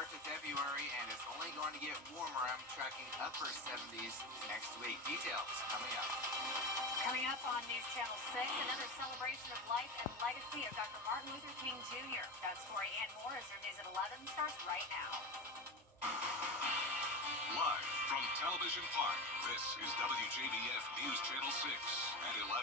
start to February, and it's only going to get warmer. I'm tracking upper 70s next week. Details coming up. Coming up on News Channel 6, another celebration of life and legacy of Dr. Martin Luther King Jr. That story and more as your news at 11 starts right now. Live from Television Park, this is WJBF News Channel 6 at 11.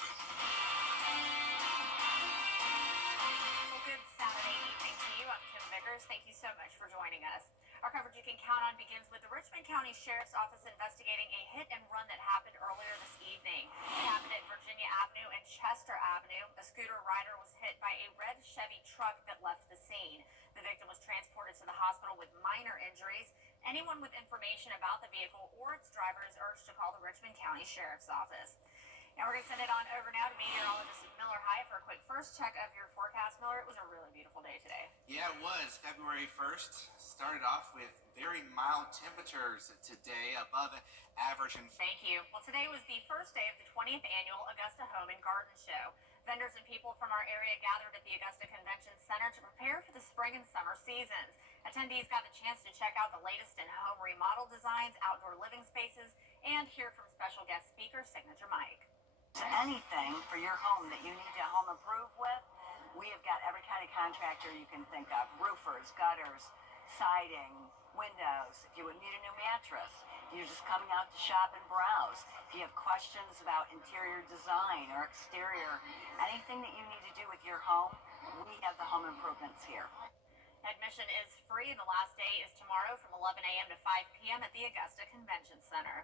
Well, good Saturday evening to you. I'm Kim Vickers. Thank you so much for joining us. Our coverage you can count on begins with the Richmond County Sheriff's Office investigating a hit and run that happened earlier this evening. It happened at Virginia Avenue and Chester Avenue. A scooter rider was hit by a red Chevy truck that left the scene. The victim was transported to the hospital with minor injuries. Anyone with information about the vehicle or its driver is urged to call the Richmond County Sheriff's Office. Now we're going to send it on over now to meteorologist Miller High for a quick first check of your forecast. Miller, it was a really beautiful day today. Yeah, it was. February 1st started off with very mild temperatures today, above average. Thank you. Well, today was the first day of the 20th annual Augusta Home and Garden Show. Vendors and people from our area gathered at the Augusta Convention Center to prepare for the spring and summer seasons. Attendees got the chance to check out the latest in home remodel designs, outdoor living spaces, and hear from special guest speaker Signature Mike. Anything for your home that you need to home improve with, we have got every kind of contractor you can think of. Roofers, gutters, siding, windows. If you would need a new mattress, if you're just coming out to shop and browse. If you have questions about interior design or exterior, anything that you need to do with your home, we have the home improvements here. Admission is free and the last day is tomorrow from 11 a.m. to 5 p.m. at the Augusta Convention Center.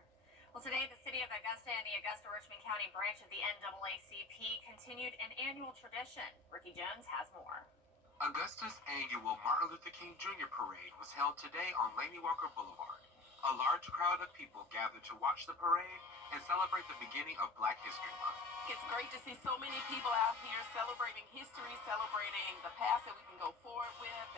Well, today, the City of Augusta and the Augusta-Richmond County branch of the NAACP continued an annual tradition. Ricky Jones has more. Augusta's annual Martin Luther King Jr. Parade was held today on Laney Walker Boulevard. A large crowd of people gathered to watch the parade and celebrate the beginning of Black History Month. It's great to see so many people out here celebrating history, celebrating the past that we can go forward with,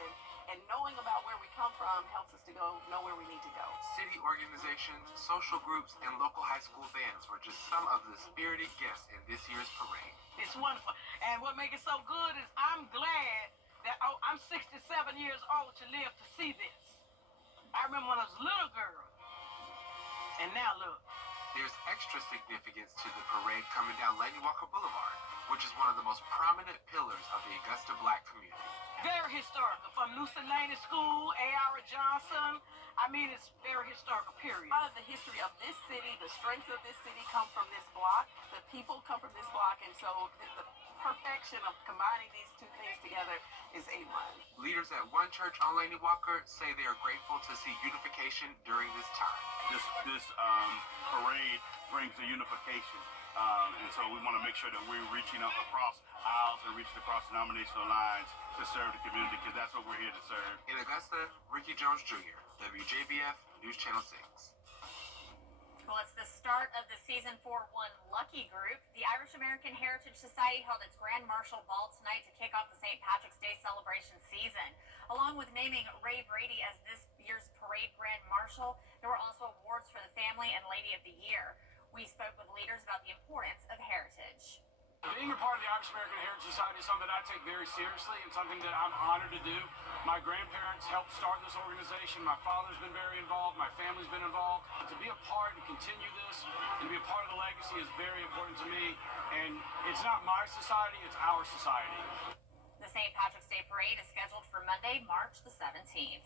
and knowing about where we come from helps us to know where we need to go. City organizations, social groups, and local high school bands were just some of the spirited guests in this year's parade. It's wonderful. And what makes it so good is I'm glad that I'm 67 years old to live to see this. I remember when I was a little girl, and now look. There's extra significance to the parade coming down Laney Walker Boulevard, which is one of the most prominent pillars of the Augusta Black community. Very historical. From Luciana School, A.R. Johnson. I mean, it's very historical, period. Part of the history of this city, the strength of this city come from this block. The people come from this block, and so the perfection of combining these two things together is A1. Leaders at one church on Laney Walker say they are grateful to see unification during this time. This parade brings a unification, and so we want to make sure that we're reaching up across aisles and reaching across denominational lines to serve the community, because that's what we're here to serve. In Augusta, Ricky Jones Jr., WJBF News Channel 6. Well, it's the start of the season 4-1 Lucky Group. The Irish American Heritage Society held its Grand Marshal Ball tonight to kick off the St. Patrick's Day celebration season. Along with naming Ray Brady as this year's parade Grand Marshal, there were also awards for the Family and Lady of the Year. We spoke with leaders about the importance of heritage. Being a part of the Irish American Heritage Society is something that I take very seriously and something that I'm honored to do. My grandparents helped start this organization. My father's been very involved. My family's been involved. To be a part and continue this and to be a part of the legacy is very important to me. And it's not my society, it's our society. The St. Patrick's Day Parade is scheduled for Monday, March the 17th.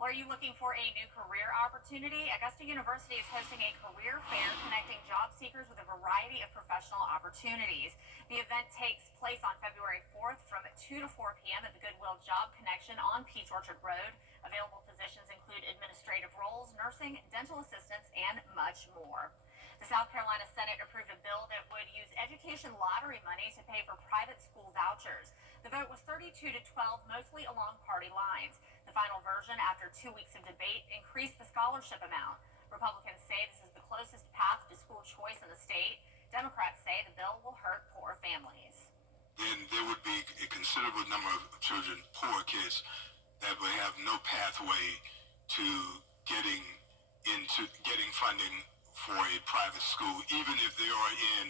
Well, are you looking for a new career opportunity? Augusta University is hosting a career fair connecting job seekers with a variety of professional opportunities. The event takes place on February 4th from 2 to 4 p.m. at the Goodwill Job Connection on Peach Orchard Road. Available positions include administrative roles, nursing, dental assistants, and much more. The South Carolina Senate approved a bill that would use education lottery money to pay for private school vouchers. The vote was 32 to 12, mostly along party lines. The final version, after 2 weeks of debate, increased the scholarship amount. Republicans say this is the closest path to school choice in the state. Democrats say the bill will hurt poor families. Then there would be a considerable number of children, poor kids, that would have no pathway to getting funding for a private school, even if they are in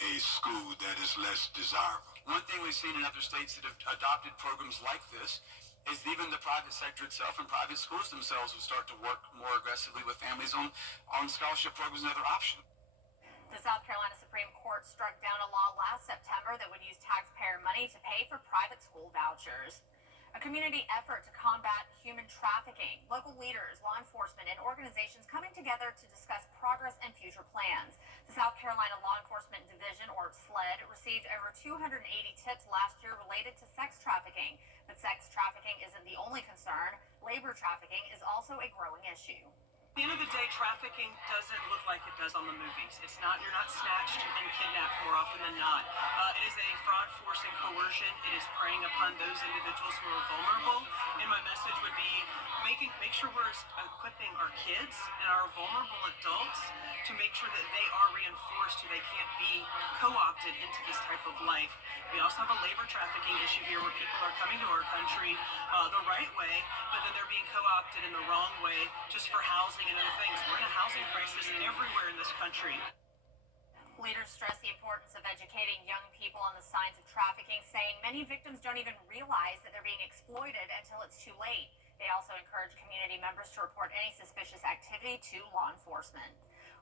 a school that is less desirable. One thing we've seen in other states that have adopted programs like this is even the private sector itself and private schools themselves will start to work more aggressively with families on scholarship programs and other options. The South Carolina Supreme Court struck down a law last September that would use taxpayer money to pay for private school vouchers. A community effort to combat human trafficking. Local leaders, law enforcement, and organizations coming together to discuss progress and future plans. The South Carolina Law Enforcement Division, or SLED, received over 280 tips last year related to sex trafficking. But sex trafficking isn't the only concern. Labor trafficking is also a growing issue. At the end of the day, trafficking doesn't look like it does on the movies. It's not, you're not snatched and kidnapped more often than not. It is a fraud, force, and coercion. It is preying upon those individuals who are vulnerable. And my message would be make sure we're equipping our kids and our vulnerable adults to make sure that they are reinforced so they can't be co-opted into this type of life. We also have a labor trafficking issue here where people are coming to our country the right way, but then they're being co-opted in the wrong way just for housing and other things. We're in a housing crisis everywhere in this country. Leaders stress the importance of educating young people on the signs of trafficking, saying many victims don't even realize that they're being exploited until it's too late. They also encourage community members to report any suspicious activity to law enforcement.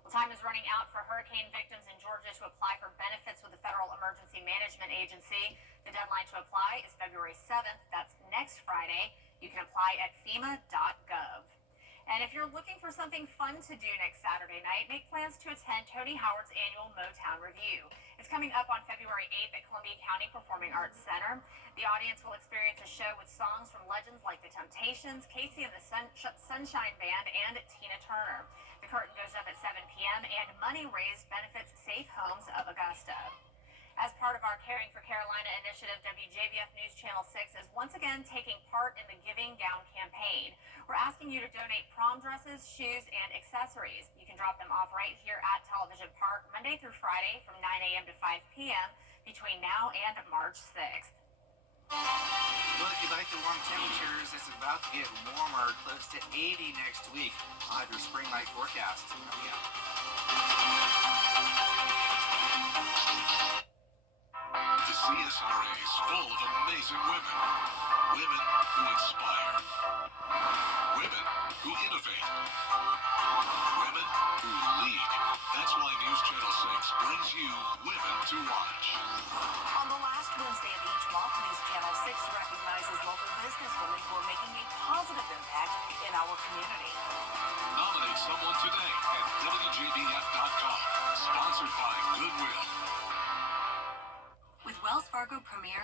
Well, time is running out for hurricane victims in Georgia to apply for benefits with the Federal Emergency Management Agency. The deadline to apply is February 7th. That's next Friday. You can apply at FEMA.gov. And if you're looking for something fun to do next Saturday night, make plans to attend Tony Howard's annual Motown Review. It's coming up on February 8th at Columbia County Performing Arts Center. The audience will experience a show with songs from legends like The Temptations, Casey and the Sunshine Band, and Tina Turner. The curtain goes up at 7 p.m. and money raised benefits Safe Homes of Augusta. As part of our Caring for Carolina initiative, WJBF News Channel 6 is once again taking part in the Giving Gown campaign. We're asking you to donate prom dresses, shoes, and accessories. You can drop them off right here at Television Park Monday through Friday from 9 a.m. to 5 p.m. between now and March 6th. Well, if you like the warm temperatures, it's about to get warmer, close to 80 next week. I'll have your spring-like forecast coming up. The CSRA is full of amazing women. Women who inspire. Women who innovate. Women who lead. That's why News Channel 6 brings you Women to Watch. On the last Wednesday of each month, News Channel 6 recognizes local businesswomen who are making a positive impact in our community. Nominate someone today at WJBF.com. Sponsored by Goodwill. With Wells Fargo Premier,